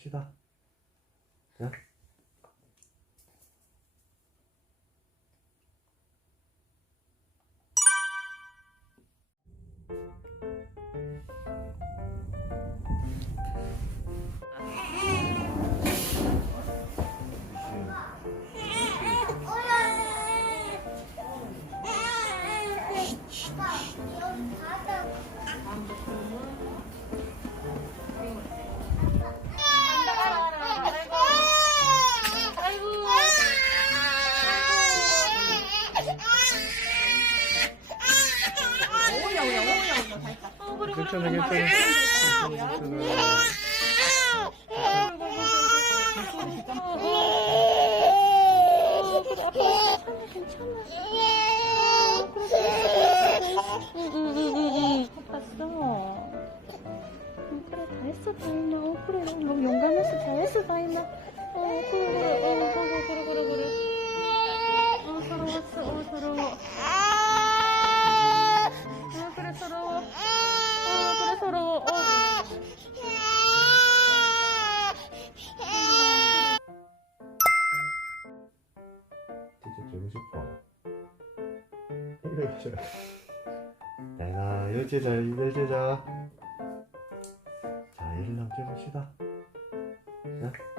해봅시다. 자. 괜찮아, 괜찮아. 봤어. 응, 그래 다 했어 다이나. 어, 그래 너무 용감했어 잘했어 다이나. 어어 그래 싶어. 이렇게. 내가 여제자, 여제자. 자, 한번 해봅시다. 자.